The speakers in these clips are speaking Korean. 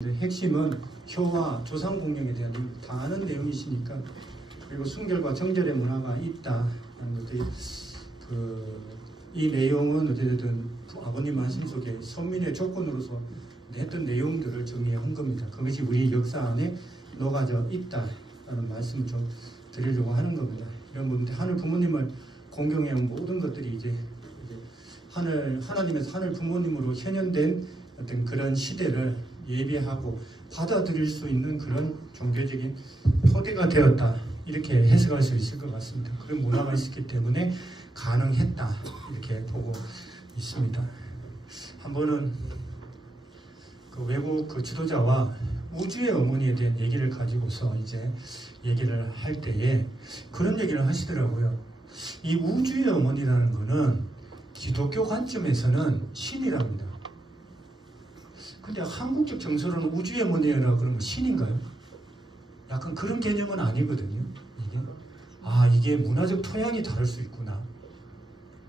핵심은 효와 조상 공경에 대한 다 아는 내용이시니까, 그리고 순결과 정절의 문화가 있다는 것들이 이 내용은 어쨌든 아버님 말씀 속에 선민의 조건으로서 했던 내용들을 정리한 겁니다. 그것이 우리 역사 안에 녹아져 있다라는 말씀을 좀 드리려고 하는 겁니다. 이런 분들 하늘 부모님을 공경해온 모든 것들이 이제 하나님의 하늘 부모님으로 현현된 어떤 그런 시대를 예비하고 받아들일 수 있는 그런 종교적인 토대가 되었다, 이렇게 해석할 수 있을 것 같습니다. 그런 문화가 있었기 때문에 가능했다, 이렇게 보고 있습니다. 한 번은 그 외국 지도자와 우주의 어머니에 대한 얘기를 가지고서 이제 얘기를 할 때에 그런 얘기를 하시더라고요. 이 우주의 어머니라는 거는 기독교 관점에서는 신이랍니다. 근데 한국적 정서로는 우주의 어머니라 그러면 신인가요? 약간 그런 개념은 아니거든요. 이게 문화적 토양이 다를 수 있구나.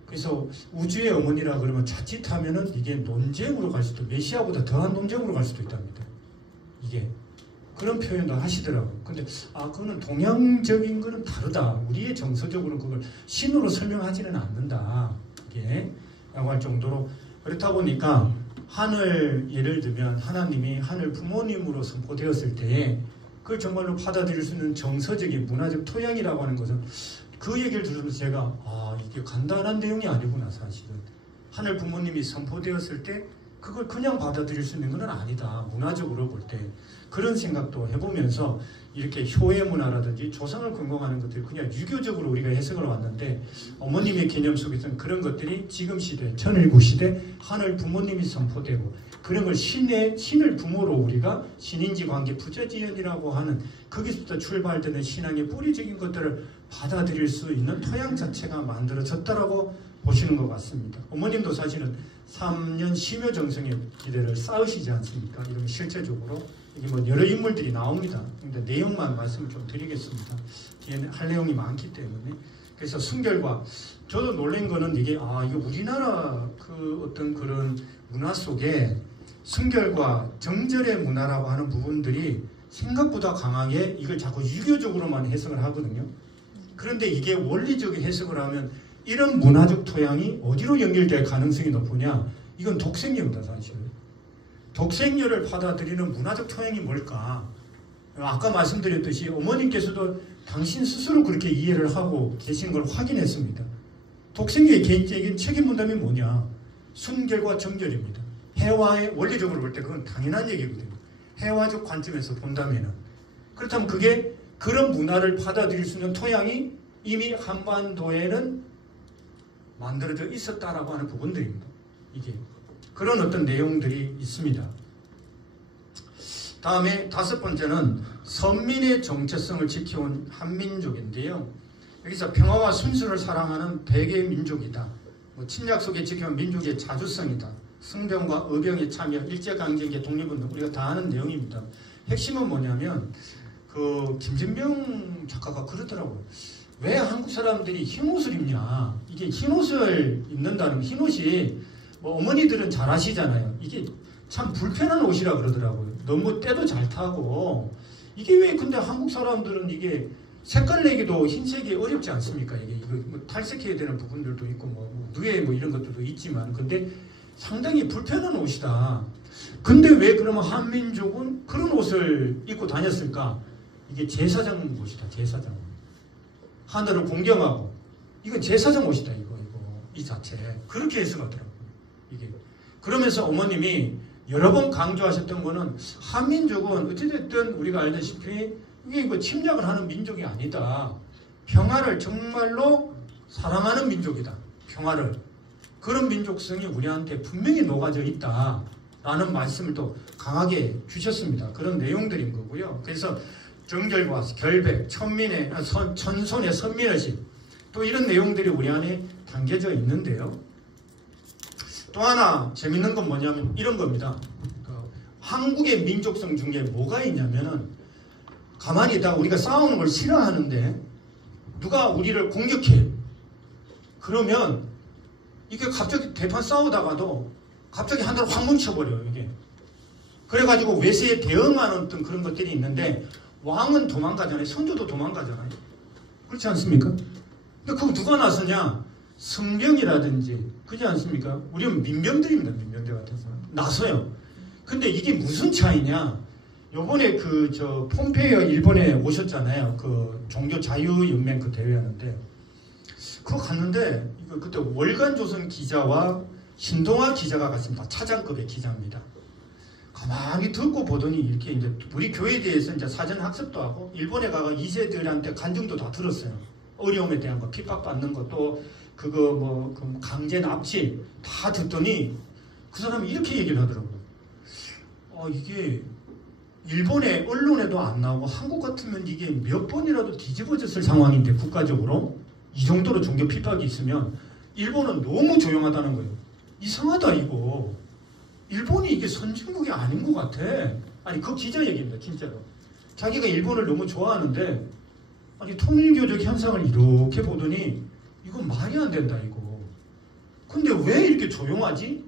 그래서 우주의 어머니라 그러면 자칫하면은 이게 논쟁으로 갈 수도, 메시아보다 더한 논쟁으로 갈 수도 있답니다. 이게 그런 표현도 하시더라고요. 근데 그거는 동양적인 거는 다르다. 우리의 정서적으로는 그걸 신으로 설명하지는 않는다. 이게 라고 할 정도로, 그렇다 보니까 예를 들면 하나님이 하늘 부모님으로 선포되었을 때에 그걸 정말로 받아들일 수 있는 정서적인 문화적 토양이라고 하는 것은, 그 얘기를 들으면서 제가 이게 간단한 내용이 아니구나. 사실은 하늘 부모님이 선포되었을 때 그걸 그냥 받아들일 수 있는 건 아니다. 문화적으로 볼 때 그런 생각도 해보면서, 이렇게 효의 문화라든지 조상을 근거하는 것들이 그냥 유교적으로 우리가 해석을 왔는데, 어머님의 개념 속에서는 그런 것들이 지금 시대, 천일국 시대 하늘 부모님이 선포되고, 그런 걸 신을 부모로 우리가 신인지 관계 부자지연이라고 하는, 거기서부터 출발되는 신앙의 뿌리적인 것들을 받아들일 수 있는 토양 자체가 만들어졌다라고 보시는 것 같습니다. 어머님도 사실은 3년 심효정성의 기대를 쌓으시지 않습니까? 이런 실제적으로 이게 여러 인물들이 나옵니다. 근데 내용만 말씀을 좀 드리겠습니다. 뒤에는 할 내용이 많기 때문에. 그래서 순결과, 저도 놀란 거는 이게 이거 우리나라 어떤 그런 문화 속에 순결과 정절의 문화라고 하는 부분들이 생각보다 강하게 이걸 자꾸 유교적으로만 해석을 하거든요. 그런데 이게 원리적인 해석을 하면 이런 문화적 토양이 어디로 연결될 가능성이 높으냐? 이건 독생녀입니다, 사실. 독생녀를 받아들이는 문화적 토양이 뭘까? 아까 말씀드렸듯이 어머님께서도 당신 스스로 그렇게 이해를 하고 계시는 걸 확인했습니다. 독생녀의 개인적인 책임 분담이 뭐냐? 순결과 정결입니다. 해와의 원리적으로 볼 때 그건 당연한 얘기거든요. 해와적 관점에서 본다면은. 그렇다면 그게 그런 문화를 받아들일 수 있는 토양이 이미 한반도에는 만들어져 있었다라고 하는 부분들입니다. 이게 그런 어떤 내용들이 있습니다. 다음에 5번째는 선민의 정체성을 지켜온 한민족인데요. 여기서 평화와 순수를 사랑하는 백의 민족이다. 침략 속에 지켜온 민족의 자주성이다. 승병과 의병의 참여, 일제강점기의 독립운동, 우리가 다 아는 내용입니다. 핵심은 뭐냐면 김진병 작가가 그러더라고요. 왜 한국 사람들이 흰옷을 입냐? 이게 흰옷을 입는다는, 흰옷이 어머니들은 잘 아시잖아요. 이게 참 불편한 옷이라 그러더라고요. 너무 때도 잘 타고. 이게 왜 근데 한국 사람들은 이게 색깔 내기도 흰색이 어렵지 않습니까? 이게 탈색해야 되는 부분들도 있고 누에 이런 것들도 있지만, 근데 상당히 불편한 옷이다. 근데 왜 그러면 한민족은 그런 옷을 입고 다녔을까? 이게 제사장 옷이다. 제사장. 하늘을 공경하고, 이건 제사장 옷이다. 이 자체. 그렇게 해석하더라고요. 이게. 그러면서 어머님이 여러 번 강조하셨던 거는, 한민족은 어찌됐든 우리가 알다시피 이게 침략을 하는 민족이 아니다. 평화를 정말로 사랑하는 민족이다. 평화를. 그런 민족성이 우리한테 분명히 녹아져 있다라는 말씀을 또 강하게 주셨습니다. 그런 내용들인 거고요. 그래서 정결과 결백, 천손의 선민의식, 또 이런 내용들이 우리 안에 담겨져 있는데요. 또 하나 재밌는 건 뭐냐면 이런 겁니다. 한국의 민족성 중에 뭐가 있냐면은, 가만히 있다가 우리가 싸우는 걸 싫어하는데 누가 우리를 공격해. 그러면 이게 갑자기 대판 싸우다가도 갑자기 한 대로 확 뭉쳐버려요. 이게 그래가지고 외세에 대응하는 어떤 그런 것들이 있는데 왕은 도망가잖아요. 선조도 도망가잖아요. 그렇지 않습니까? 근데 그거 누가 나서냐? 성병이라든지 그렇지 않습니까? 우리는 민병들입니다. 민병대 같은 사람 나서요. 근데 이게 무슨 차이냐? 요번에 폼페이오 일본에 오셨잖아요. 그 종교 자유연맹 그 대회 하는데 그거 갔는데 그때 월간조선 기자와 신동아 기자가 갔습니다. 차장급의 기자입니다. 가만히 듣고 보더니 이렇게 이제 우리 교회에 대해서 이제 사전 학습도 하고 일본에 가가 2세들한테 간증도 다 들었어요. 어려움에 대한 거, 핍박받는 것도 그거 강제 납치 다 듣더니 그 사람이 이렇게 얘기를 하더라고요. 이게 일본의 언론에도 안 나오고 한국 같으면 이게 몇 번이라도 뒤집어졌을 상황인데 국가적으로 이 정도로 종교 핍박이 있으면 일본은 너무 조용하다는 거예요. 이상하다 이거. 일본이 이게 선진국이 아닌 것 같아. 아니 그 기자 얘기입니다. 진짜로. 자기가 일본을 너무 좋아하는데 아니 통일교적 현상을 이렇게 보더니 이거 말이 안 된다 이거. 근데 왜 이렇게 조용하지?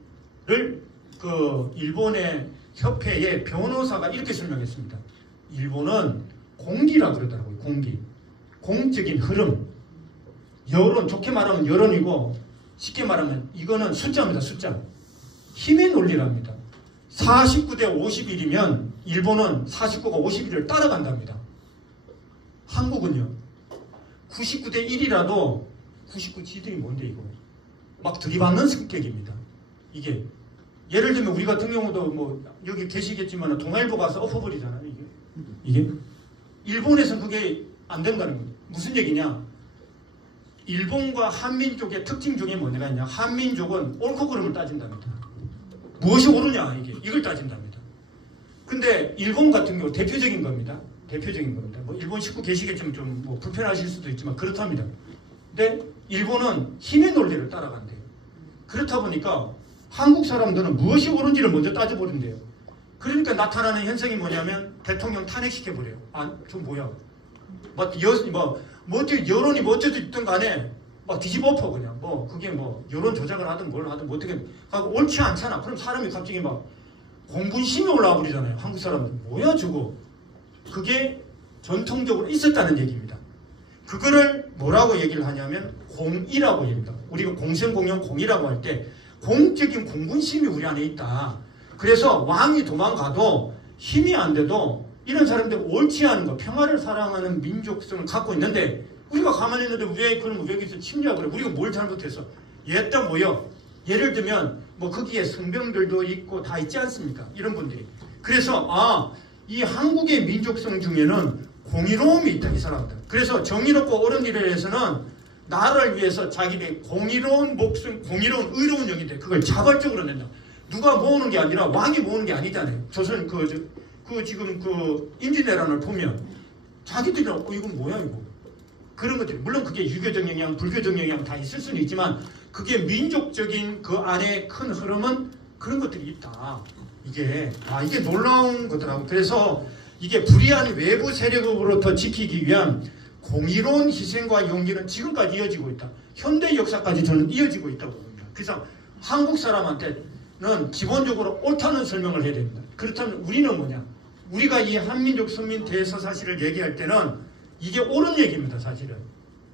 를 그 일본의 협회의 변호사가 이렇게 설명했습니다. 일본은 공기라 그러더라고요. 공기. 공적인 흐름. 여론, 좋게 말하면 여론이고 쉽게 말하면 이거는 숫자입니다. 숫자. 힘의 논리랍니다. 49대 51이면 일본은 49가 51을 따라간답니다. 한국은요. 99대 1이라도 99 지들이 뭔데 이거. 막 들이받는 성격입니다. 이게 예를 들면 우리 같은 경우도 뭐 여기 계시겠지만 동아일보 가서 엎어버리잖아요. 이게 일본에서는 그게 안 된다는 거예요. 무슨 얘기냐? 일본과 한민족의 특징 중에 뭐가 있냐? 한민족은 옳고 그름을 따진답니다. 무엇이 옳으냐 이걸 따진답니다. 근데 일본 같은 경우 대표적인 겁니다. 대표적인 겁니다. 뭐 일본 식구 계시겠지만 좀 뭐 불편하실 수도 있지만 그렇답니다. 근데 일본은 힘의 논리를 따라간대요. 그렇다 보니까 한국 사람들은 무엇이 옳은지를 먼저 따져버린대요. 그러니까 나타나는 현상이 뭐냐면 대통령 탄핵시켜버려요. 저 뭐야. 여론이 뭐 어쨌든 있든 간에 막 뒤집어 엎어 그냥. 그게 여론 조작을 하든 뭘 하든 뭐 어떻게 옳지 않잖아. 그럼 사람이 갑자기 막 공분심이 올라와 버리잖아요. 한국 사람들. 뭐야 저거. 그게 전통적으로 있었다는 얘기입니다. 그거를 뭐라고 얘기를 하냐면 공이라고 얘기합니다. 우리가 공생공영 공이라고 할 때 공적인 공분심이 우리 안에 있다. 그래서 왕이 도망가도 힘이 안 돼도 이런 사람들 옳지 않은 거, 평화를 사랑하는 민족성을 갖고 있는데 우리가 가만히 있는데 왜 그럼 여기서 침략을 해? 우리가 뭘 잘못했어? 얘다 뭐요? 예를 들면 거기에 성병들도 있고 다 있지 않습니까? 이런 분들이. 그래서 이 한국의 민족성 중에는 공의로움이 있다 이 사람들. 그래서 정의롭고 옳은 일에 대해서는 나라를 위해서 자기들의 공의로운 목숨, 공의로운 의로운 영인데 그걸 자발적으로 낸다. 누가 모으는 게 아니라 왕이 모으는 게 아니잖아요. 조선 지금 임진왜란을 보면 자기들이 이건 뭐야 이거. 그런 것들이 물론 그게 유교적 영향, 불교적 영향 다 있을 수는 있지만 그게 민족적인 그 안에 큰 흐름은 그런 것들이 있다. 이게 놀라운 거더라고. 그래서 이게 불의한 외부 세력으로부터 지키기 위한 공의로운 희생과 용기는 지금까지 이어지고 있다. 현대 역사까지 저는 이어지고 있다고 봅니다. 그래서 한국 사람한테는 기본적으로 옳다는 설명을 해야 됩니다. 그렇다면 우리는 뭐냐? 우리가 이 한민족 선민 대서사시를 얘기할 때는 이게 옳은 얘기입니다. 사실은.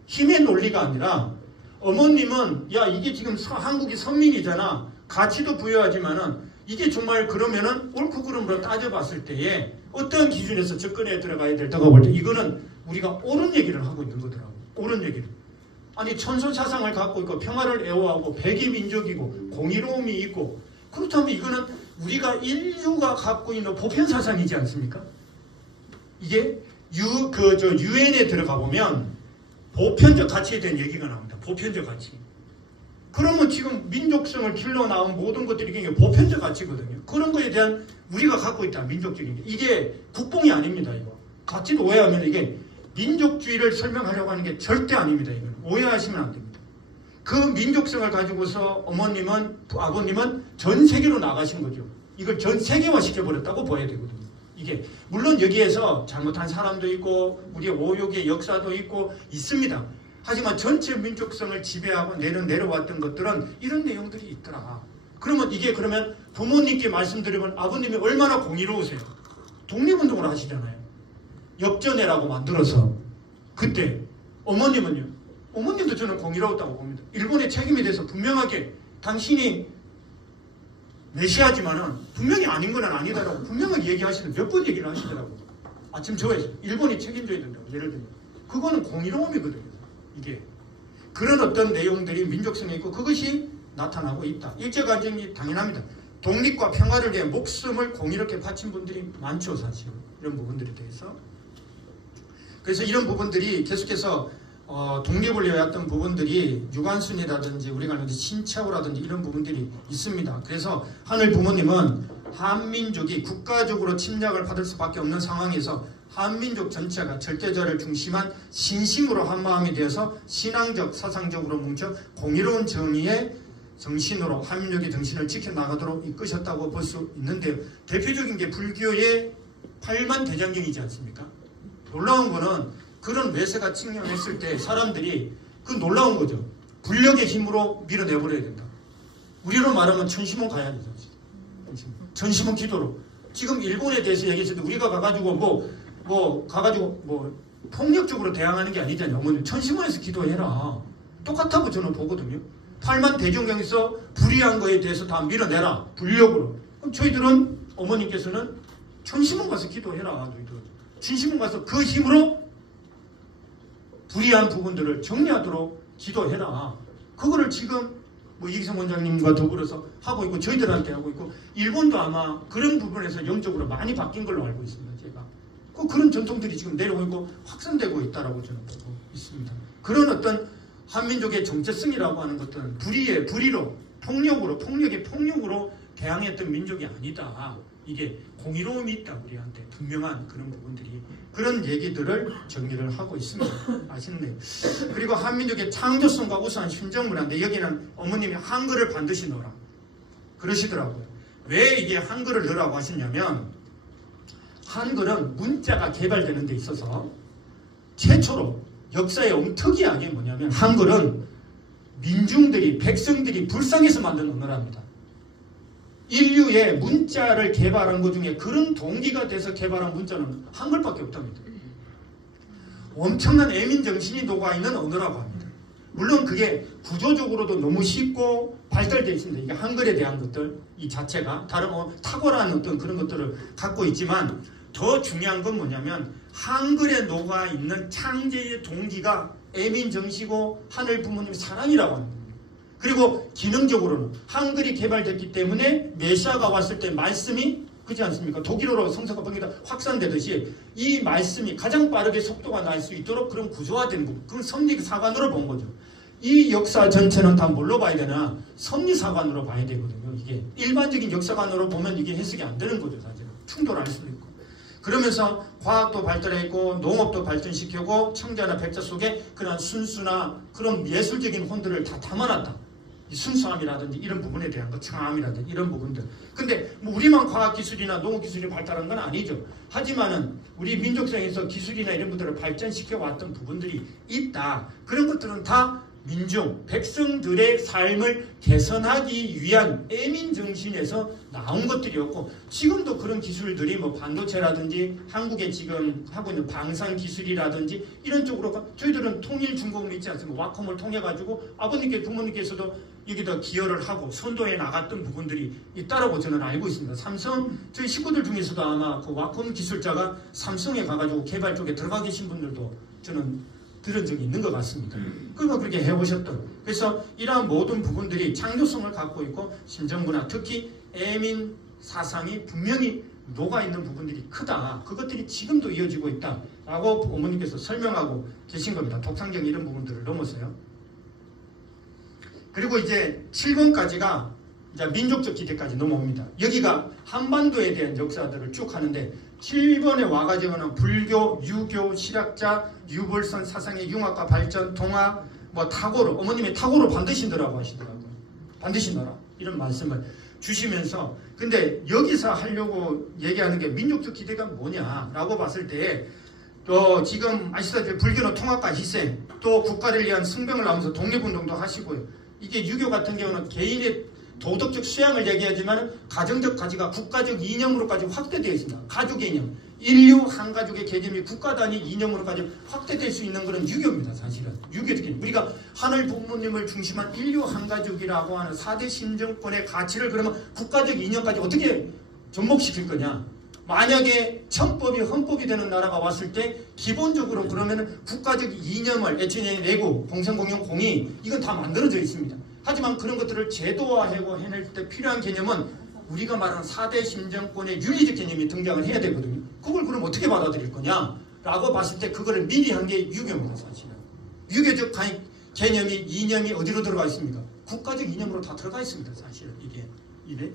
힘의 논리가 아니라 어머님은 이게 지금 한국이 선민이잖아. 가치도 부여하지만은 이게 정말 그러면은 옳고 그름으로 따져봤을 때에 어떤 기준에서 접근해 들어가야 될다고 볼 때 이거는 우리가 옳은 얘기를 하고 있는 거더라고요. 옳은 얘기를. 아니 천선 사상을 갖고 있고 평화를 애호하고 백이민족이고 공의로움이 있고 그렇다면 이거는 우리가 인류가 갖고 있는 보편 사상이지 않습니까? 이게 유엔에 들어가 보면 보편적 가치에 대한 얘기가 나옵니다. 보편적 가치. 그러면 지금 민족성을 길러 나온 모든 것들이 굉장히 보편적 가치거든요. 그런 거에 대한 우리가 갖고 있다. 민족적인 게. 이게 국뽕이 아닙니다. 이거. 가치를 오해하면 이게 민족주의를 설명하려고 하는 게 절대 아닙니다. 이건. 오해하시면 안 됩니다. 그 민족성을 가지고서 아버님은 전 세계로 나가신 거죠. 이걸 전 세계화 시켜버렸다고 봐야 되거든요. 이게 물론 여기에서 잘못한 사람도 있고 우리의 오욕의 역사도 있고 있습니다. 하지만 전체 민족성을 지배하고 내려왔던 것들은 이런 내용들이 있더라. 그러면 이게 그러면 부모님께 말씀드리면 아버님이 얼마나 공의로우세요. 독립운동을 하시잖아요. 역전회라고 만들어서. 그때 어머님은요. 어머님도 저는 공의로웠다고 봅니다. 일본의 책임에 대해서 분명하게 당신이 메시아지만은 분명히 아닌 건 아니다라고 분명하게 얘기하시는 몇 번 얘기를 하시더라고요. 아침 저에 일본이 책임져야 된다고 예를 들면 그거는 공의로움이거든요. 이게 그런 어떤 내용들이 민족성에 있고 그것이 나타나고 있다. 일제강점기 당연합니다. 독립과 평화를 위해 목숨을 공의롭게 바친 분들이 많죠. 사실 이런 부분들에 대해서. 그래서 이런 부분들이 계속해서 독립을 위해 했던 부분들이 유관순이라든지 우리가 아는 신차오라든지 이런 부분들이 있습니다. 그래서 하늘 부모님은 한민족이 국가적으로 침략을 받을 수밖에 없는 상황에서 한민족 전체가 절대자를 중심한 신심으로 한마음이 되어서 신앙적, 사상적으로 뭉쳐 공의로운 정의의 정신으로 한민족의 정신을 지켜나가도록 이끄셨다고 볼 수 있는데요. 대표적인 게 불교의 8만 대장경이지 않습니까? 놀라운 거는 그런 외세가 침략했을 때 사람들이 그 놀라운 거죠. 불력의 힘으로 밀어내버려야 된다. 우리로 말하면 천심원 가야 되죠. 천심원 기도로. 지금 일본에 대해서 얘기했을 때 우리가 가가지고 폭력적으로 대항하는 게 아니잖아요. 어머니 천심원에서 기도해라. 똑같다고 저는 보거든요. 8만 대장경에서 불의한 거에 대해서 다 밀어내라. 불력으로. 그럼 저희들은 어머님께서는 천심원 가서 기도해라. 너희들. 진심원 가서 그 힘으로 불의한 부분들을 정리하도록 기도해라. 그거를 지금 이기성 원장님과 더불어서 하고 있고 저희들한테 하고 있고 일본도 아마 그런 부분에서 영적으로 많이 바뀐 걸로 알고 있습니다. 제가. 그런 전통들이 지금 내려오고 확산되고 있다라고 저는 보고 있습니다. 그런 어떤 한민족의 정체성이라고 하는 것들은 불의로 폭력의 폭력으로 대항했던 민족이 아니다. 이게 공의로움이 있다. 우리한테 분명한 그런 부분들이 그런 얘기들을 정리를 하고 있습니다. 아시는데요. 그리고 한민족의 창조성과 우수한 심정문화인데 여기는 어머님이 한글을 반드시 넣어라 그러시더라고요. 왜 이게 한글을 넣으라고 하시냐면 한글은 문자가 개발되는 데 있어서 최초로 역사에 특이하게 뭐냐면 한글은 민중들이 백성들이 불쌍해서 만든 언어랍니다. 인류의 문자를 개발한 것 중에 그런 동기가 돼서 개발한 문자는 한글밖에 없답니다. 엄청난 애민정신이 녹아있는 언어라고 합니다. 물론 그게 구조적으로도 너무 쉽고 발달되어 있습니다. 이게 한글에 대한 것들 이 자체가 다른 탁월한 어떤 그런 것들을 갖고 있지만 더 중요한 건 뭐냐면 한글에 녹아있는 창제의 동기가 애민정신이고 하늘 부모님의 사랑이라고 합니다. 그리고 기능적으로는 한글이 개발됐기 때문에 메시아가 왔을 때 말씀이 그렇지 않습니까? 독일어로 성서가 번개가 확산되듯이 이 말씀이 가장 빠르게 속도가 날 수 있도록 그런 구조화된 거. 그건 섭리사관으로 본 거죠. 이 역사 전체는 다 뭘로 봐야 되나? 섭리사관으로 봐야 되거든요. 이게 일반적인 역사관으로 보면 이게 해석이 안 되는 거죠. 사실은. 충돌할 수도 있고. 그러면서 과학도 발달했고 농업도 발전시키고 청자나 백자 속에 그런 순수나 그런 예술적인 혼들을 다 담아놨다. 이 순수함이라든지 이런 부분에 대한 것, 청함이라든지 이런 부분들. 근데 우리만 과학기술이나 농업기술이 발달한 건 아니죠. 하지만은 우리 민족성에서 기술이나 이런 부분들을 발전시켜왔던 부분들이 있다. 그런 것들은 다 민중, 백성들의 삶을 개선하기 위한 애민정신에서 나온 것들이었고 지금도 그런 기술들이 반도체라든지 한국에 지금 하고 있는 방산기술이라든지 이런 쪽으로 저희들은 통일중공을 있지 않습니까? 와콤을 통해가지고 부모님께서도 여기다 기여를 하고 선도해 나갔던 부분들이 있다라고 저는 알고 있습니다. 삼성, 저희 식구들 중에서도 아마 그 와콤 기술자가 삼성에 가가지고 개발 쪽에 들어가 계신 분들도 저는 들은 적이 있는 것 같습니다. 그리고 그렇게 해오셨던. 그래서 이러한 모든 부분들이 창조성을 갖고 있고 심정문화, 특히 애민 사상이 분명히 녹아있는 부분들이 크다. 그것들이 지금도 이어지고 있다라고 어머님께서 설명하고 계신 겁니다. 독창경 이런 부분들을 넘어서요. 그리고 이제 7번까지가 이제 민족적 기대까지 넘어옵니다. 여기가 한반도에 대한 역사들을 쭉 하는데 7번에 와가지고는 불교, 유교, 실학자, 유불선 사상의 융합과 발전, 동화, 탁오르, 어머님이 탁오르 반드시 넣으라고 하시더라고요. 반드시 넣어라. 이런 말씀을 주시면서 근데 여기서 하려고 얘기하는 게 민족적 기대가 뭐냐라고 봤을 때 지금 아시다시피 불교는 통합과 희생, 또 국가를 위한 승병을 나오면서 독립운동도 하시고요. 이게 유교 같은 경우는 개인의 도덕적 수양을 얘기하지만 가정적 가치가 국가적 이념으로까지 확대되어 있습니다. 가족 이념, 인류 한 가족의 개념이 국가 단위 이념으로까지 확대될 수 있는 그런 유교입니다. 사실은 유교적 개념. 우리가 하늘 부모님을 중심한 인류 한 가족이라고 하는 4대 신정권의 가치를 그러면 국가적 이념까지 어떻게 접목시킬 거냐. 만약에 헌법이 되는 나라가 왔을 때 기본적으로 그러면 국가적 이념을 애초에 내고 공생공영 공의 이건 다 만들어져 있습니다. 하지만 그런 것들을 제도화하고 해낼 때 필요한 개념은 우리가 말하는 4대 신정권의 윤리적 개념이 등장을 해야 되거든요. 그걸 그럼 어떻게 받아들일 거냐 라고 봤을 때 그거를 미리 한 게 유교입니다. 사실은 유교적 개념이 이념이 어디로 들어가 있습니까? 국가적 이념으로 다 들어가 있습니다. 사실은 이게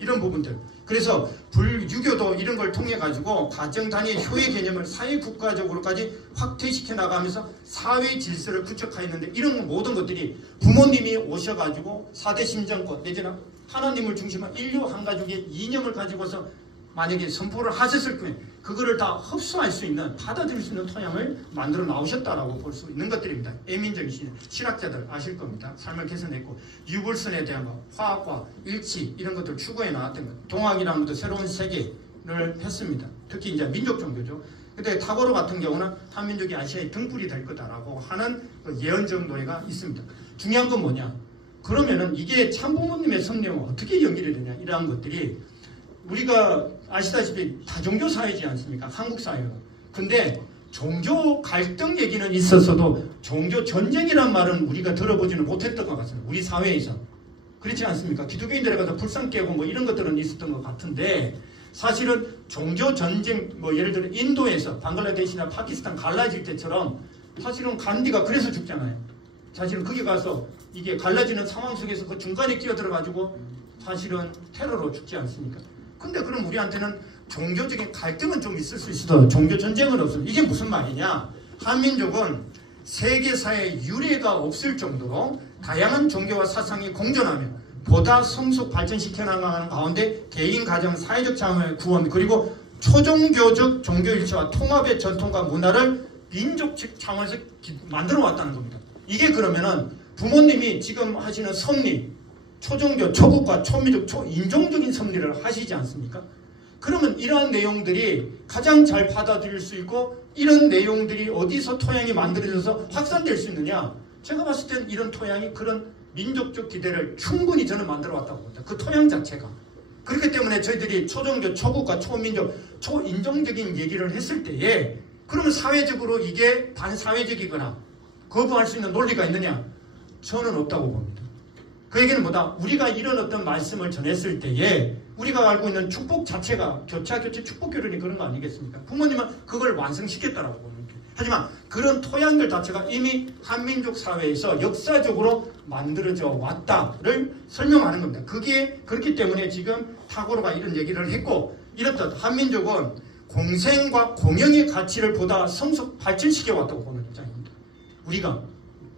이런 부분들. 그래서 불유교도 이런 걸 통해 가지고 가정 단위의 효의 개념을 사회 국가적으로까지 확대시켜 나가면서 사회 질서를 구축하였는데 이런 모든 것들이 부모님이 오셔가지고 4대 신정권 내지는 하나님을 중심한 인류 한 가족의 이념을 가지고서 만약에 선포를 하셨을 거예요. 그거를 다 흡수할 수 있는 받아들일 수 있는 토양을 만들어 나오셨다라고 볼 수 있는 것들입니다. 애민적이신 신학자들 아실 겁니다. 삶을 개선했고 유불선에 대한 거, 화학과 일치 이런 것들 추구해 나왔던 것, 동학이라는 것도 새로운 세계를 했습니다. 특히 이제 민족 종교죠. 근데 타고로 같은 경우는 한민족이 아시아의 등불이 될 거다라고 하는 그 예언적 노래가 있습니다. 중요한 건 뭐냐? 그러면은 이게 참부모님의 섭리와 어떻게 연결이 되냐? 이러한 것들이 우리가 아시다시피 다종교 사회지 않습니까? 한국 사회가. 근데 종교 갈등 얘기는 있었어도 종교 전쟁이란 말은 우리가 들어보지는 못했던 것 같습니다. 우리 사회에서. 그렇지 않습니까? 기독교인들에 가서 불상 깨고 뭐 이런 것들은 있었던 것 같은데 사실은 종교 전쟁 뭐 예를 들어 인도에서 방글라데시나 파키스탄 갈라질 때처럼 사실은 간디가 그래서 죽잖아요. 사실은 거기 가서 이게 갈라지는 상황 속에서 그 중간에 끼어들어가지고 사실은 테러로 죽지 않습니까? 근데 그럼 우리한테는 종교적인 갈등은 좀 있을 수 있어도 종교 전쟁은 없습니다. 이게 무슨 말이냐? 한민족은 세계사에 유례가 없을 정도로 다양한 종교와 사상이 공존하며 보다 성숙 발전시켜 나가는 가운데 개인, 가정, 사회적 자원의 구원 그리고 초종교적 종교일치와 통합의 전통과 문화를 민족적 차원에서 만들어 왔다는 겁니다. 이게 그러면은 부모님이 지금 하시는 섭리 초종교, 초국가, 초민족, 초인종적인 섭리를 하시지 않습니까? 그러면 이러한 내용들이 가장 잘 받아들일 수 있고 이런 내용들이 어디서 토양이 만들어져서 확산될 수 있느냐? 제가 봤을 때는 이런 토양이 그런 민족적 기대를 충분히 저는 만들어 왔다고 봅니다. 그 토양 자체가. 그렇기 때문에 저희들이 초종교, 초국가, 초민족, 초인종적인 얘기를 했을 때에 그러면 사회적으로 이게 반사회적이거나 거부할 수 있는 논리가 있느냐? 저는 없다고 봅니다. 그 얘기는 뭐다? 우리가 이런 어떤 말씀을 전했을 때에 우리가 알고 있는 축복 자체가 교차 축복 교련이 그런 거 아니겠습니까? 부모님은 그걸 완성시켰다라고 보는 게. 하지만 그런 토양들 자체가 이미 한민족 사회에서 역사적으로 만들어져 왔다를 설명하는 겁니다. 그게 그렇기 때문에 지금 타고로가 이런 얘기를 했고 이렇듯 한민족은 공생과 공영의 가치를 보다 성숙 발전시켜 왔다고 보는 입장입니다. 우리가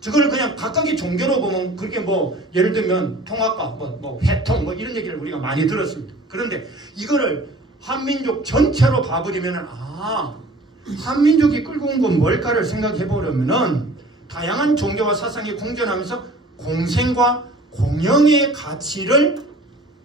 저걸 그냥 각각의 종교로 보면 그렇게 뭐 예를 들면 통합과 뭐 회통 뭐 이런 얘기를 우리가 많이 들었습니다. 그런데 이거를 한민족 전체로 봐버리면은 한민족이 끌고 온 건 뭘까를 생각해 보려면은 다양한 종교와 사상이 공존하면서 공생과 공영의 가치를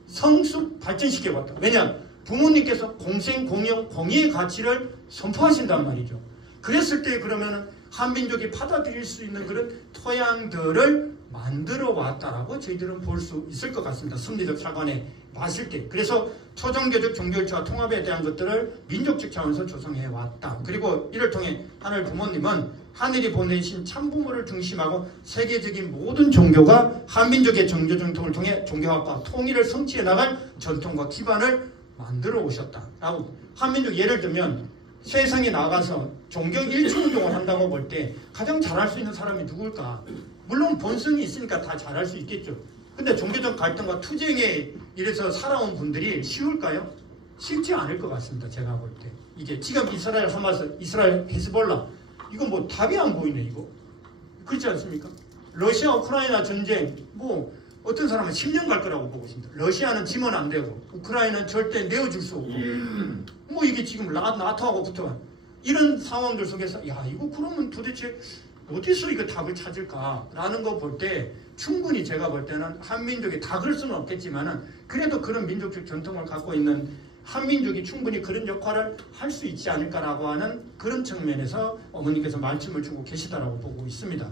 성숙 발전시켜 왔다. 왜냐? 부모님께서 공생, 공영, 공의의 가치를 선포하신단 말이죠. 그랬을 때 그러면은 한민족이 받아들일 수 있는 그런 토양들을 만들어 왔다라고 저희들은 볼 수 있을 것 같습니다. 섭리적 차관에 봤을 때. 그래서 초종교적 종교일치와 통합에 대한 것들을 민족적 차원에서 조성해 왔다. 그리고 이를 통해 하늘 부모님은 하늘이 보내신 참부모를 중심하고 세계적인 모든 종교가 한민족의 종교 정통을 통해 종교학과 통일을 성취해 나갈 전통과 기반을 만들어 오셨다라고. 한민족 예를 들면 세상에 나가서 종교 일치운동을 한다고 볼 때 가장 잘할 수 있는 사람이 누굴까? 물론 본성이 있으니까 다 잘할 수 있겠죠. 근데 종교적 갈등과 투쟁에 이래서 살아온 분들이 쉬울까요? 쉽지 않을 것 같습니다. 제가 볼 때. 이게 지금 이스라엘 하마스, 이스라엘 헤즈볼라 이건 뭐 답이 안 보이네 이거. 그렇지 않습니까? 러시아 우크라이나 전쟁 뭐 어떤 사람은 10년 갈 거라고 보고 있습니다. 러시아는 지면 안 되고 우크라이나는 절대 내어줄 수 없고 뭐 이게 지금 나토하고 붙어간 이런 상황들 속에서 야 이거 그러면 도대체 어디서 이거 답을 찾을까라는 거 볼 때 충분히 제가 볼 때는 한민족이 다 그럴 수는 없겠지만은 그래도 그런 민족적 전통을 갖고 있는 한민족이 충분히 그런 역할을 할 수 있지 않을까라고 하는 그런 측면에서 어머니께서 말씀을 주고 계시다라고 보고 있습니다.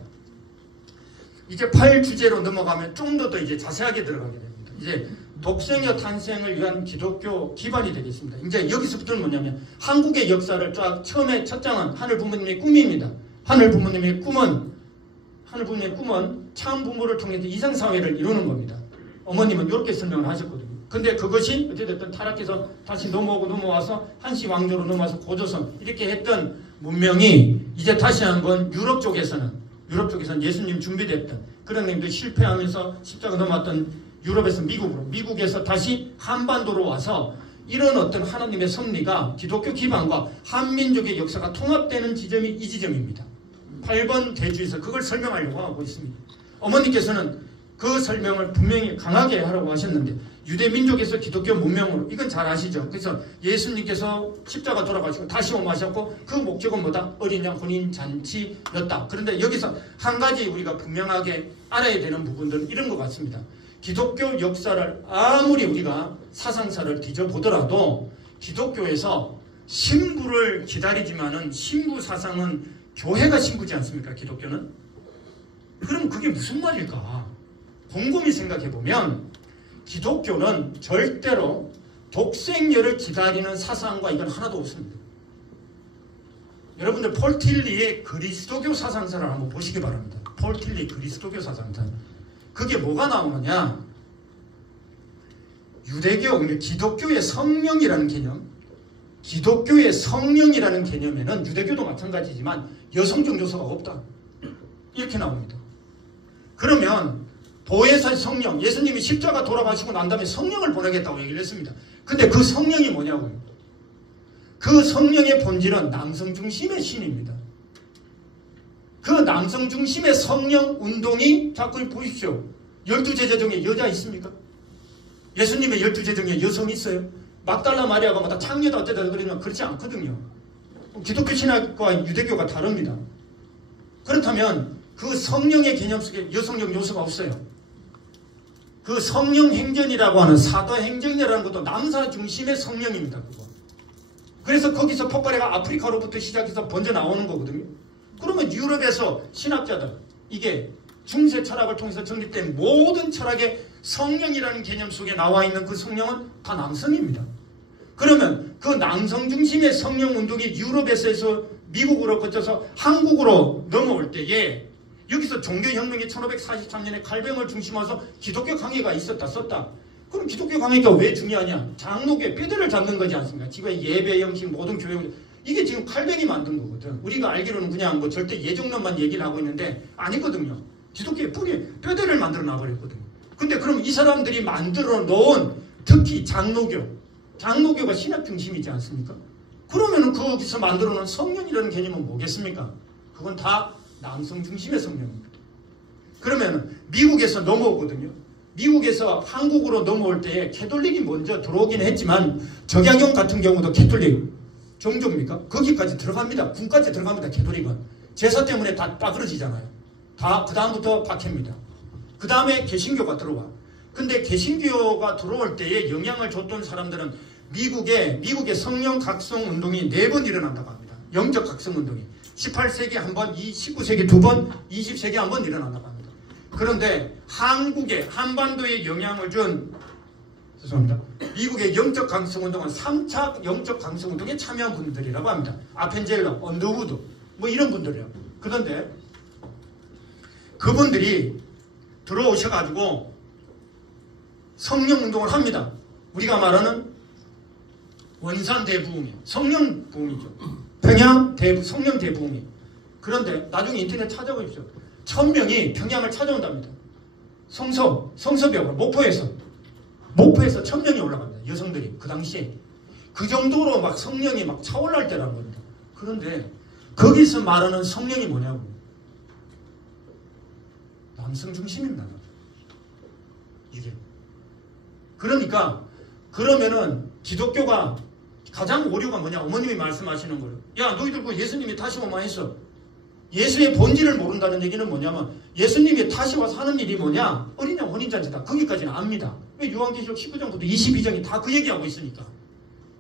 이제 8주제로 넘어가면 좀 더 이제 자세하게 들어가게 됩니다. 이제 독생여 탄생을 위한 기독교 기반이 되겠습니다. 이제 여기서부터는 뭐냐면 한국의 역사를 쫙 처음에 첫 장은 하늘 부모님의 꿈입니다. 하늘 부모님의 꿈은 참 부모를 통해서 이상사회를 이루는 겁니다. 어머님은 이렇게 설명을 하셨거든요. 근데 그것이 어찌됐든 타락해서 다시 넘어와서 한시 왕조로 넘어와서 고조선 이렇게 했던 문명이 이제 다시 한번 유럽 쪽에서는 예수님 준비됐던 그런 행동이 실패하면서 십자가 넘어왔던 유럽에서 미국에서 다시 한반도로 와서 이런 어떤 하나님의 섭리가 기독교 기반과 한민족의 역사가 통합되는 지점이 이 지점입니다. 8번 대주에서 그걸 설명하려고 하고 있습니다. 어머니께서는 그 설명을 분명히 강하게 하라고 하셨는데 유대민족에서 기독교 문명으로 이건 잘 아시죠? 그래서 예수님께서 십자가 돌아가시고 다시 오마셨고 그 목적은 뭐다? 어린 양 혼인 잔치였다. 그런데 여기서 한 가지 우리가 분명하게 알아야 되는 부분들은 이런 것 같습니다. 기독교 역사를 아무리 우리가 사상사를 뒤져보더라도 기독교에서 신부를 기다리지만은 신부 사상은 교회가 신부지 않습니까? 기독교는? 그럼 그게 무슨 말일까? 곰곰이 생각해보면 기독교는 절대로 독생녀를 기다리는 사상과 이건 하나도 없습니다. 여러분들 폴틸리의 그리스도교 사상사를 한번 보시기 바랍니다. 폴틸리의 그리스도교 사상사. 그게 뭐가 나오느냐? 기독교의 성령이라는 개념, 기독교의 성령이라는 개념에는 유대교도 마찬가지지만 여성적 요소가 없다. 이렇게 나옵니다. 그러면 보혜사의 성령, 예수님이 십자가 돌아가시고 난 다음에 성령을 보내겠다고 얘기를 했습니다. 근데 그 성령이 뭐냐고요? 그 성령의 본질은 남성 중심의 신입니다. 그 남성 중심의 성령 운동이 자꾸 보십시오. 12제자 중에 여자 있습니까? 예수님의 12제자 중에 여성 있어요? 막달라 마리아가 뭐 다 창녀다 어쩌다 그러면 그렇지 않거든요. 기독교 신학과 유대교가 다릅니다. 그렇다면 그 성령의 개념 속에 여성적 요소가 없어요. 그 성령 행전이라고 하는 사도 행전이라는 것도 남사 중심의 성령입니다. 그거. 그래서 거기서 폭발해가 아프리카로부터 시작해서 번져 나오는 거거든요. 그러면 유럽에서 신학자들, 이게 중세 철학을 통해서 정립된 모든 철학의 성령이라는 개념 속에 나와 있는 그 성령은 다 남성입니다. 그러면 그 남성 중심의 성령 운동이 유럽에서 미국으로 거쳐서 한국으로 넘어올 때에 여기서 종교혁명이 1543년에 칼뱅을 중심으로 해서 기독교 강의가 있었다 썼다. 그럼 기독교 강의가 왜 중요하냐? 장로교의 뼈대를 잡는 거지 않습니까? 지금 예배 형식 모든 교회 형식 이게 지금 칼뱅이 만든 거거든. 우리가 알기로는 그냥 뭐 절대 예정론만 얘기를 하고 있는데 아니거든요. 기독교의 뼈대를 만들어 놔버렸거든요. 근데 그럼 이 사람들이 만들어 놓은 특히 장로교가 신학 중심이지 않습니까? 그러면은 거기서 만들어 놓은 성령이라는 개념은 뭐겠습니까? 그건 다 남성 중심의 성령입니다. 그러면 미국에서 넘어오거든요. 미국에서 한국으로 넘어올 때 캐톨릭이 먼저 들어오긴 했지만 적양형 같은 경우도 캐톨릭 종교입니까? 거기까지 들어갑니다. 군까지 들어갑니다. 캐톨릭은. 제사 때문에 다 빠그러지잖아요. 다 그 다음부터 박해입니다. 그 다음에 개신교가 들어와. 근데 개신교가 들어올 때에 영향을 줬던 사람들은 미국의 성령 각성 운동이 4번 일어난다고 합니다. 영적 각성 운동이. 18세기 한 번, 19세기 2번, 20세기 한 번 일어난다고 합니다. 그런데 한반도에 영향을 준 미국의 영적 강성 운동은 3차 영적 강성 운동에 참여한 분들이라고 합니다. 아펜젤러, 언더우드 뭐 이런 분들이에요. 그런데 그분들이 들어오셔가지고 성령 운동을 합니다. 우리가 말하는 원산 대부흥이 성령 부흥이죠. 평양 성령 대부흥이. 그런데 나중에 인터넷 찾아보십시오. 1000명이 평양을 찾아온답니다. 성서벽으로 목포에서 1000명이 올라갑니다. 여성들이 그 당시에 그 정도로 막 성령이 막 차올랄 때라는 겁니다. 그런데 거기서 말하는 성령이 뭐냐고? 남성 중심입니다. 이게. 그러니까 그러면은 기독교가 가장 오류가 뭐냐? 어머님이 말씀하시는 거예요. 야, 너희들 그 예수님이 다시 오마 했어. 예수의 본질을 모른다는 얘기는 뭐냐면 예수님이 다시 와서 하는 일이 뭐냐? 어린양 혼인잔치다. 거기까지는 압니다. 왜 요한계시록 19장부터 22장이 다 그 얘기하고 있으니까.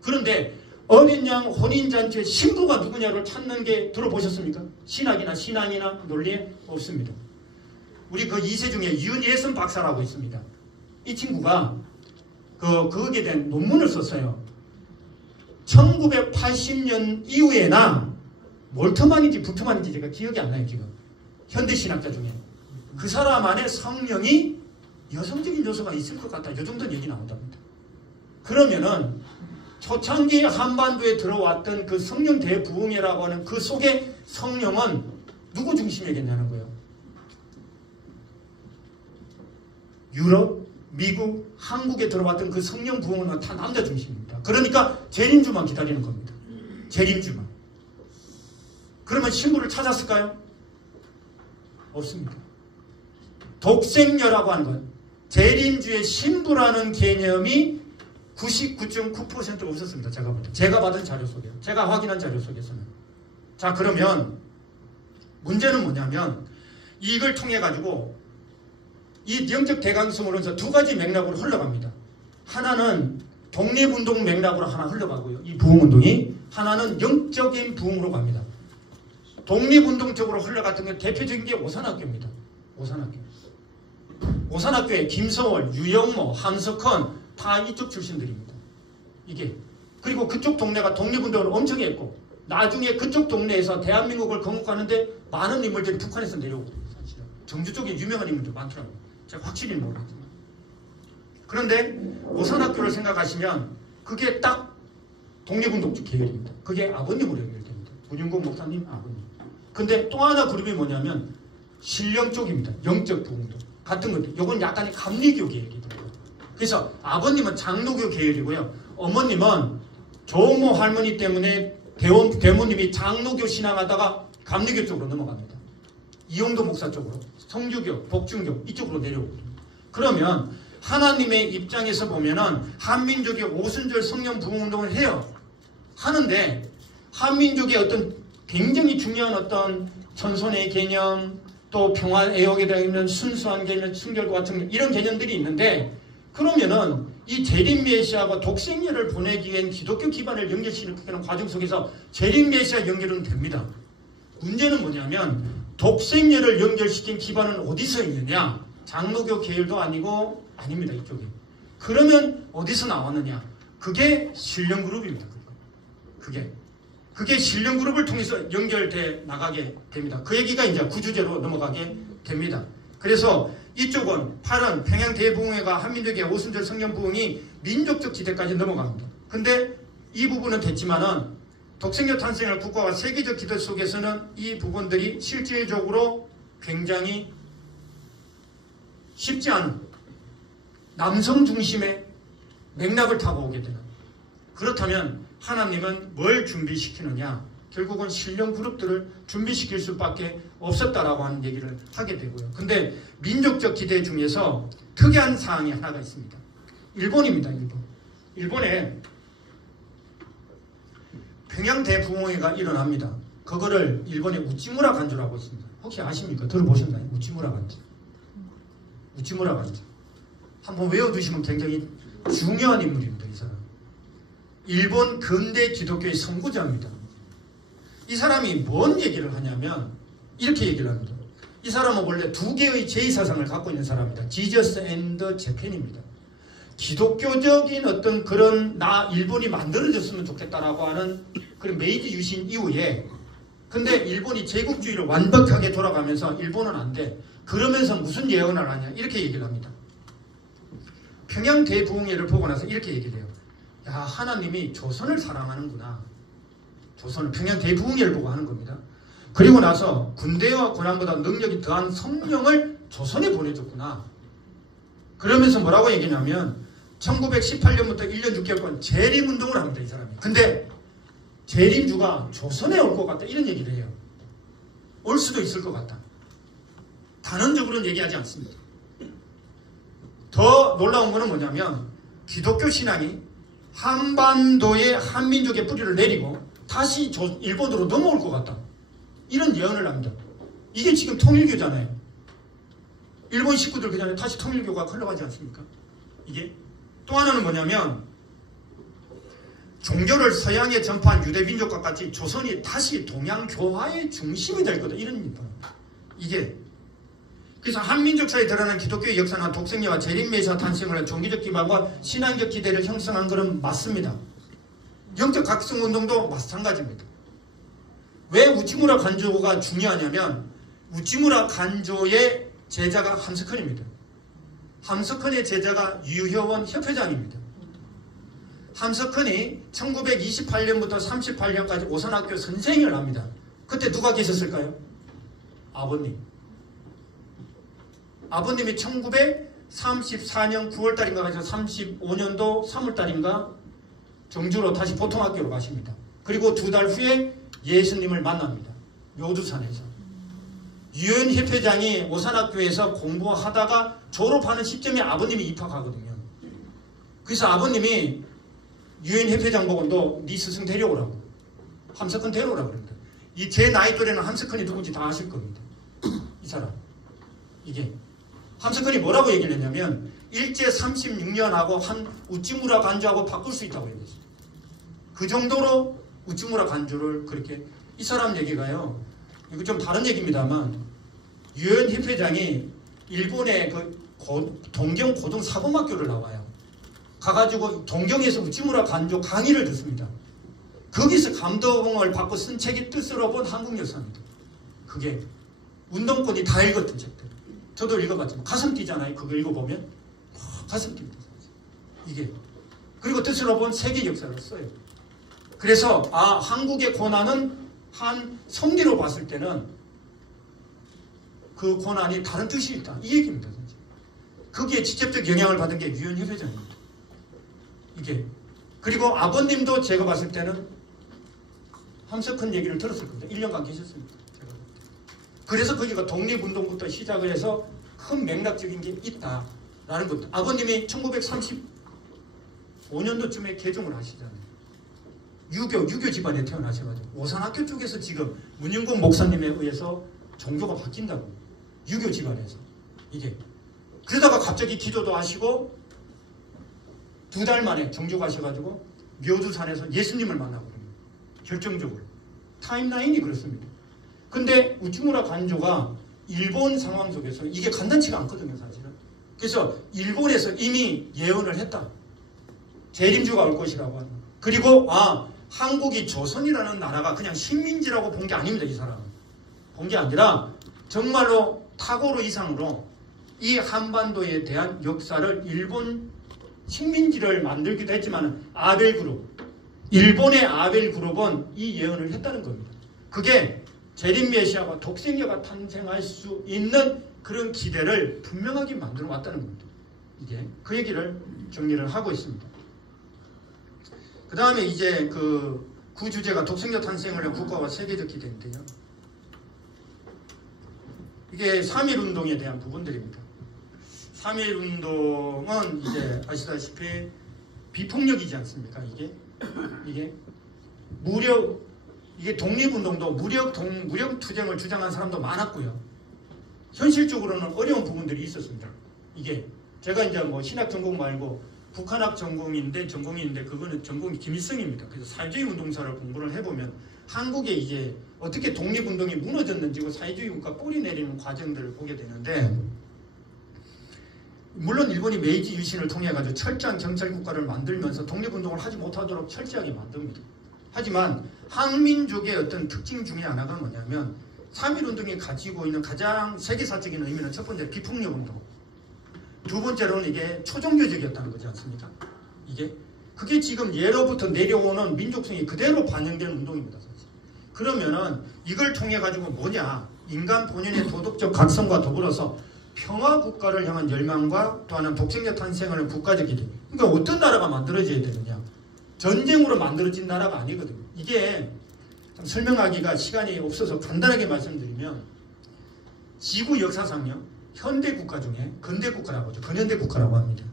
그런데 어린 양 혼인잔치의 신부가 누구냐를 찾는 게 들어보셨습니까? 신학이나 신앙이나 논리에 없습니다. 우리 그 2세 중에 윤예선 박사라고 있습니다. 이 친구가 거기에 대한 논문을 썼어요. 1980년 이후에나 몰트만인지 부트만인지 제가 기억이 안 나요, 지금. 현대신학자 중에. 그 사람 안에 성령이 여성적인 요소가 있을 것 같다. 이 정도는 얘기 나온답니다. 그러면은 초창기 한반도에 들어왔던 그 성령 대부흥회라고 하는 그 속에 성령은 누구 중심이겠냐는 거예요. 유럽, 미국, 한국에 들어왔던 그 성령 부흥은 다 남자 중심입니다. 그러니까 재림주만 기다리는 겁니다. 재림주만. 그러면 신부를 찾았을까요? 없습니다. 독생녀라고 하는 건 재림주의 신부라는 개념이 99.9% 없었습니다. 제가 받은 자료 속에. 제가 확인한 자료 속에서는. 자, 그러면 문제는 뭐냐면 이걸 통해 가지고 이 영적 대강성으로서 두 가지 맥락으로 흘러갑니다. 하나는 독립운동 맥락으로 하나 흘러가고요. 이 부흥운동이. 하나는 영적인 부흥으로 갑니다. 독립운동 쪽으로 흘러갔던 게 대표적인 게 오산학교입니다. 오산학교. 오산학교에 김서월, 유영모, 함석헌 다 이쪽 출신들입니다. 이게. 그리고 그쪽 동네가 독립운동을 엄청 했고 나중에 그쪽 동네에서 대한민국을 건국하는데 많은 인물들이 북한에서 내려오거든요. 사실은. 정주 쪽에 유명한 인물들 많더라고요. 제가 확실히 모르겠지만. 그런데 오산학교를 생각하시면 그게 딱 독립운동 쪽 계열입니다. 그게 아버님으로 연결됩니다. 문윤공 목사님 아버님. 근데 또 하나 그룹이 뭐냐면 신령 쪽입니다. 영적 부흥도. 같은 것들. 요건 약간의 감리교 계열이더라고요. 그래서 아버님은 장로교 계열이고요. 어머님은 조모 할머니 때문에 대모님이 장로교 신앙하다가 감리교 쪽으로 넘어갑니다. 이용도 목사 쪽으로. 성주교, 복중교 이쪽으로 내려오거든요. 그러면 하나님의 입장에서 보면은 한민족이 오순절 성령 부흥운동을 해요. 하는데 한민족의 어떤 굉장히 중요한 어떤 천손의 개념 또 평화 애역에 대한 순수한 개념, 순결과 같은 이런 개념들이 있는데 그러면은 이 재림 메시아와 독생녀를 보내기 위한 기독교 기반을 연결시키는 과정 속에서 재림 메시아 연결은 됩니다. 문제는 뭐냐면 독생녀를 연결시킨 기반은 어디서 있느냐? 장로교 계열도 아니고 아닙니다. 이쪽에. 그러면 어디서 나왔느냐? 그게 신령그룹입니다. 그게 신령그룹을 통해서 연결돼 나가게 됩니다. 그 얘기가 이제 구주제로 넘어가게 됩니다. 그래서 이쪽은 8은 평양대부흥회가 한민족의 오순절 성령부흥이 민족적 지대까지 넘어갑니다. 근데 이 부분은 됐지만은 독생녀 탄생을 국가와 세계적 기대 속에서는 이 부분들이 실질적으로 굉장히 쉽지 않은 남성 중심의 맥락을 타고 오게 되는. 그렇다면 하나님은 뭘 준비시키느냐? 결국은 신령 그룹들을 준비시킬 수밖에 없었다라고 하는 얘기를 하게 되고요. 근데 민족적 기대 중에서 특이한 사항이 하나가 있습니다. 일본입니다. 일본에 평양대부흥회가 일어납니다. 그거를 일본의 우찌무라 간주라고 있습니다. 혹시 아십니까? 들어보셨나요? 우찌무라 간주. 우찌무라 간주. 한번 외워두시면 굉장히 중요한 인물입니다. 이 사람. 일본 근대 기독교의 선구자입니다. 이 사람이 뭔 얘기를 하냐면 이렇게 얘기를 합니다. 이 사람은 원래 두 개의 제의사상을 갖고 있는 사람입니다. 지저스 앤더 재팬입니다. 기독교적인 어떤 그런 일본이 만들어졌으면 좋겠다라고 하는 그런 메이지 유신 이후에 근데 일본이 제국주의로 완벽하게 돌아가면서 일본은 안 돼. 그러면서 무슨 예언을 하냐 이렇게 얘기를 합니다. 평양대부흥회를 보고 나서 이렇게 얘기를 해요. 야, 하나님이 조선을 사랑하는구나. 조선을 평양대부흥회를 보고 하는 겁니다. 그리고 나서 군대와 권한보다 능력이 더한 성령을 조선에 보내줬구나. 그러면서 뭐라고 얘기냐면 1918년부터 1년 6개월간 재림운동을 합니다. 이 사람이. 근데 재림주가 조선에 올 것 같다 이런 얘기를 해요. 올 수도 있을 것 같다. 단언적으로는 얘기하지 않습니다. 더 놀라운 거는 뭐냐면 기독교 신앙이 한반도의 한민족의 뿌리를 내리고 다시 일본으로 넘어올 것 같다. 이런 예언을 합니다. 이게 지금 통일교잖아요. 일본 식구들 그냥 다시 통일교가 흘러가지 않습니까? 이게 또 하나는 뭐냐면 종교를 서양에 전파한 유대민족과 같이 조선이 다시 동양교화의 중심이 될 거다. 이런 입장입니다. 이게 그래서 한민족사에 드러난 기독교의 역사는 독생녀와 재림메시아 탄생을 한 종교적 기반과 신앙적 기대를 형성한 것은 맞습니다. 영적 각성운동도 마찬가지입니다. 왜 우찌무라 간조가 중요하냐면 우찌무라 간조의 제자가 함석헌입니다. 함석헌의 제자가 유효원 협회장입니다. 함석헌이 1928년부터 38년까지 오산학교 선생을 합니다. 그때 누가 계셨을까요? 아버님. 아버님이 1934년 9월달인가 가지고 35년도 3월달인가 정주로 다시 보통학교로 가십니다. 그리고 2달 후에 예수님을 만납니다. 묘두산에서. 유현 협회장이 오산학교에서 공부하다가 졸업하는 시점에 아버님이 입학하거든요. 그래서 아버님이 유현 협회장 보고 너 네 스승 데려오라고. 함석헌 데려오라고 그럽니다. 이 제 나이 또래는 함석헌이 누군지 다 아실 겁니다. 이 사람. 이게. 함석헌이 뭐라고 얘기를 했냐면 일제 36년하고 한 우찌무라 간주하고 바꿀 수 있다고 얘기했어요. 그 정도로 우찌무라 간주를 그렇게 이 사람 얘기가요. 이거 좀 다른 얘기입니다만 유현 협회장이 일본의 그 동경 고등사범학교를 나와요. 가가지고 동경에서 우찌무라 간조 강의를 듣습니다. 거기서 감동을 받고 쓴 책이 뜻으로 본 한국 역사입니다. 그게 운동권이 다 읽었던 책들. 저도 읽어봤지만 가슴 뛰잖아요. 그거 읽어보면 가슴 뜁니다. 이게 그리고 뜻으로 본 세계 역사를 써요. 그래서 한국의 고난은 한 성기로 봤을 때는 그 고난이 다른 뜻이 있다. 이 얘기입니다. 진짜. 거기에 직접적 영향을 받은 게 유현 협회장입니다. 이게 그리고 아버님도 제가 봤을 때는 함석헌 얘기를 들었을 겁니다. 1년간 계셨습니다. 그래서 거기가 독립운동부터 시작을 해서 큰 맥락적인 게 있다라는 것도. 아버님이 1935년도쯤에 개종을 하시잖아요. 유교 집안에 태어나셔가지고 오산학교 쪽에서 지금 문윤공 목사님에 의해서 종교가 바뀐다고. 유교 집안에서. 이게. 그러다가 갑자기 기도도 하시고 2달 만에 정조 가셔가지고 묘두산에서 예수님을 만나고 그럽니다. 결정적으로. 타임라인이 그렇습니다. 근데 우찌무라 간조가 일본 상황 속에서 이게 간단치가 않거든요, 사실은. 그래서 일본에서 이미 예언을 했다. 재림주가 올 것이라고 하는. 그리고 한국이 조선이라는 나라가 그냥 식민지라고 본 게 아닙니다, 이 사람은. 본 게 아니라 정말로 타고로 이상으로 이 한반도에 대한 역사를 일본 식민지를 만들기도 했지만 아벨그룹, 일본의 아벨그룹은 이 예언을 했다는 겁니다. 그게 재림메시아와 독생녀가 탄생할 수 있는 그런 기대를 분명하게 만들어 왔다는 겁니다. 이게 그 얘기를 정리를 하고 있습니다. 그 다음에 이제 그 주제가 독생녀 탄생을 한 국가와 세계적 기대인데요. 이게 3.1운동에 대한 부분들입니다. 3.1운동은 이제 아시다시피 비폭력이지 않습니까? 이게 이게 독립운동도 무력 투쟁을 주장한 사람도 많았고요. 현실적으로는 어려운 부분들이 있었습니다. 이게 제가 이제 뭐 신학 전공 말고 북한학 전공인데 그거는 전공이 김일성입니다. 그래서 사회주의 운동사를 공부를 해보면 한국에 이제 어떻게 독립운동이 무너졌는지 그 사회주의 국가 뿌리 내리는 과정들을 보게 되는데, 물론 일본이 메이지 유신을 통해 가지고 철저한 경찰 국가를 만들면서 독립운동을 하지 못하도록 철저하게 만듭니다. 하지만 한민족의 어떤 특징 중에 하나가 뭐냐면 3.1운동이 가지고 있는 가장 세계사적인 의미는 첫 번째 비폭력운동, 두 번째로는 이게 초종교적이었다는 거지 않습니까? 그게 지금 예로부터 내려오는 민족성이 그대로 반영되는 운동입니다. 사실. 그러면은 이걸 통해 가지고 뭐냐, 인간 본연의 도덕적 각성과 더불어서 평화 국가를 향한 열망과 또 하나는 독생녀 탄생을 하는 국가적 기대. 그러니까 어떤 나라가 만들어져야 되느냐, 전쟁으로 만들어진 나라가 아니거든요. 이게 좀 설명하기가 시간이 없어서 간단하게 말씀드리면, 지구 역사상요, 현대 국가 중에 근대 국가라고 하죠. 근현대 국가라고 합니다.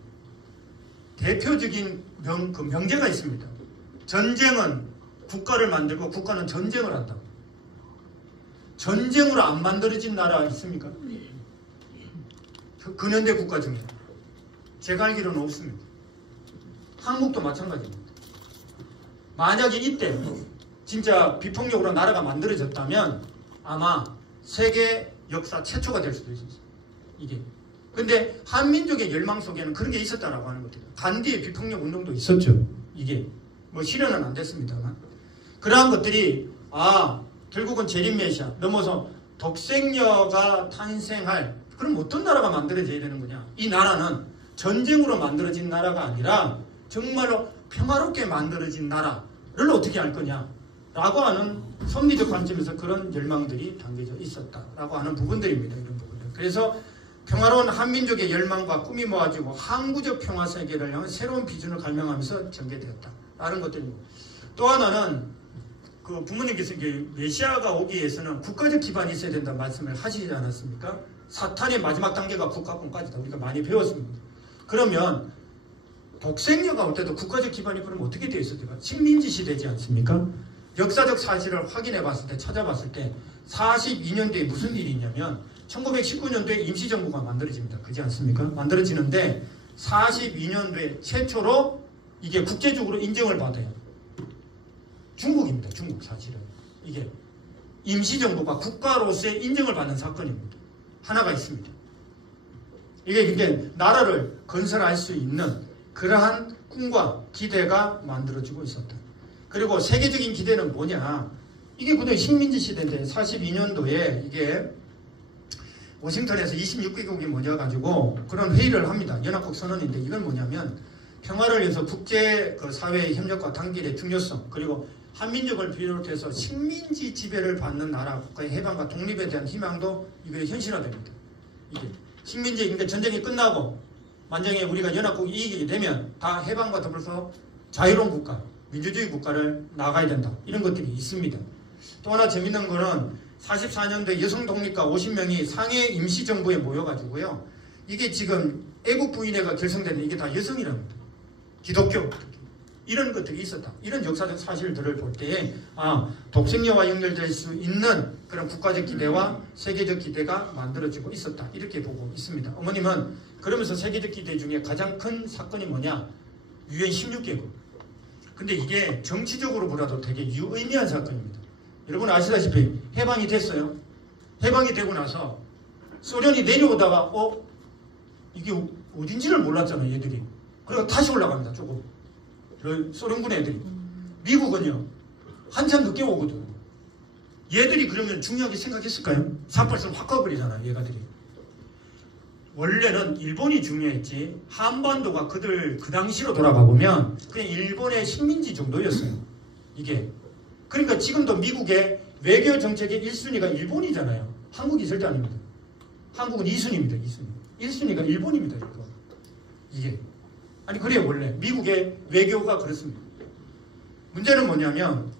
대표적인 명제가 있습니다. 전쟁은 국가를 만들고 국가는 전쟁을 한다고. 전쟁으로 안 만들어진 나라 있습니까? 근현대 국가 중에 제가 알기로는 없습니다. 한국도 마찬가지입니다. 만약에 이때 진짜 비폭력으로 나라가 만들어졌다면 아마 세계 역사 최초가 될 수도 있었어요. 이게. 근데 한민족의 열망 속에는 그런 게 있었다라고 하는 것들. 간디의 비폭력 운동도 있었죠. 이게. 뭐 실현은 안 됐습니다만. 그러한 것들이 결국은 재림메시아 넘어서 독생녀가 탄생할, 그럼 어떤 나라가 만들어져야 되는 거냐? 이 나라는 전쟁으로 만들어진 나라가 아니라 정말로 평화롭게 만들어진 나라를 어떻게 할 거냐? 라고 하는 섭리적 관점에서 그런 열망들이 담겨져 있었다라고 하는 부분들입니다. 이런 부분들. 그래서 평화로운 한민족의 열망과 꿈이 모아지고 항구적 평화 세계를 향한 새로운 비전을 갈망하면서 전개되었다라는 것들입니다. 또 하나는 그 부모님께서 이게 메시아가 오기 위해서는 국가적 기반이 있어야 된다는 말씀을 하시지 않았습니까? 사탄의 마지막 단계가 국가권까지다. 우리가 많이 배웠습니다. 그러면 독생녀가 올 때도 국가적 기반이 그럼 어떻게 되어 있었을까? 식민지 시대지 않습니까? 역사적 사실을 확인해 봤을 때, 찾아봤을 때 42년도에 무슨 일이 있냐면 1919년도에 임시정부가 만들어집니다. 그렇지 않습니까? 만들어지는데 42년도에 최초로 이게 국제적으로 인정을 받아요. 중국입니다. 중국 사실은. 이게 임시정부가 국가로서의 인정을 받는 사건입니다. 하나가 있습니다. 이게 나라를 건설할 수 있는 그러한 꿈과 기대가 만들어지고 있었다. 그리고 세계적인 기대는 뭐냐? 이게 그냥 식민지 시대인데 42년도에 이게 워싱턴에서 26개국이 모여가지고 그런 회의를 합니다. 연합국 선언인데 이건 뭐냐면 평화를 위해서 국제 사회의 협력과 단결의 중요성, 그리고 한민족을 비롯해서 식민지 지배를 받는 나라 국가의 해방과 독립에 대한 희망도 이게 현실화됩니다. 이게 식민지, 그러니까 전쟁이 끝나고 만약에 우리가 연합국이 이기게 되면 다 해방과 더불어서 자유로운 국가, 민주주의 국가를 나가야 된다. 이런 것들이 있습니다. 또 하나 재밌는 거는 44년도에 여성 독립가 50명이 상해 임시정부에 모여가지고요. 이게 지금 애국부인회가 결성되는 이게 다 여성이랍니다. 기독교. 이런 것들이 있었다. 이런 역사적 사실들을 볼 때에 독생녀와 연결될 수 있는 그런 국가적 기대와 세계적 기대가 만들어지고 있었다. 이렇게 보고 있습니다. 어머님은 그러면서 세계적 기대 중에 가장 큰 사건이 뭐냐? 유엔 16개국. 근데 이게 정치적으로 보라도 되게 유의미한 사건입니다. 여러분 아시다시피 해방이 됐어요. 해방이 되고 나서 소련이 내려오다가 이게 어딘지를 몰랐잖아요. 얘들이. 그리고 다시 올라갑니다. 조금. 소련군 애들이. 미국은요. 한참 늦게 오거든. 얘들이 그러면 중요하게 생각했을까요? 삿발선 확 꺼버리잖아요. 얘가들이. 원래는 일본이 중요했지 한반도가 그들 그 당시로 돌아가 보면 그냥 일본의 식민지 정도였어요. 이게. 그러니까 지금도 미국의 외교 정책의 1순위가 일본이잖아요. 한국이 절대 아닙니다. 한국은 2순위입니다. 2순위. 1순위가 일본입니다. 이게. 아니 그래요. 원래 미국의 외교가 그렇습니다. 문제는 뭐냐면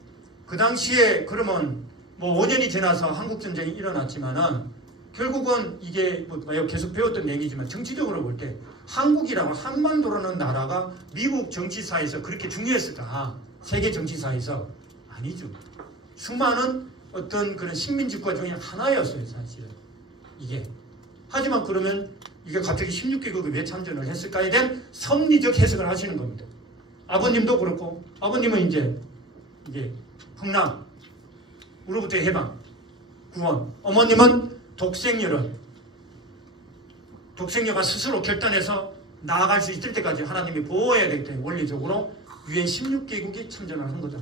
그 당시에 그러면 뭐 5년이 지나서 한국전쟁이 일어났지만은 결국은 이게 뭐 계속 배웠던 얘기지만 정치적으로 볼 때 한국이라고 한반도라는 나라가 미국 정치사에서 그렇게 중요했을까? 세계 정치사에서 아니죠. 수많은 어떤 그런 식민지국가 중에 하나였어요. 사실은 이게. 하지만 그러면 이게 갑자기 16개국이 왜 참전을 했을까에 대한 섭리적 해석을 하시는 겁니다. 아버님도 그렇고 아버님은 이제 흥남 우로부터의 해방 구원, 어머님은 독생녀가 스스로 결단해서 나아갈 수 있을 때까지 하나님이 보호해야 되기 때문에 원리적으로 유엔 16개국이 참전을 한 거다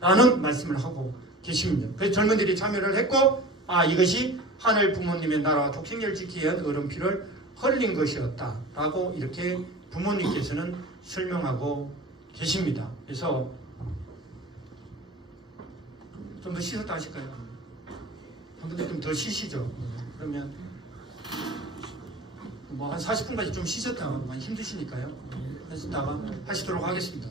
라는 말씀을 하고 계십니다. 그래서 젊은들이 참여를 했고 이것이 하늘 부모님의 나라와 독생녀를 지키기 위한 얼음피를 흘린 것이었다 라고 이렇게 부모님께서는 설명하고 계십니다. 그래서 좀 더 쉬셨다 하실까요? 한 번 좀 더 쉬시죠. 그러면 뭐 한 40분까지 좀 쉬셨다가 많이 힘드시니까요. 하시다가 하시도록 하겠습니다.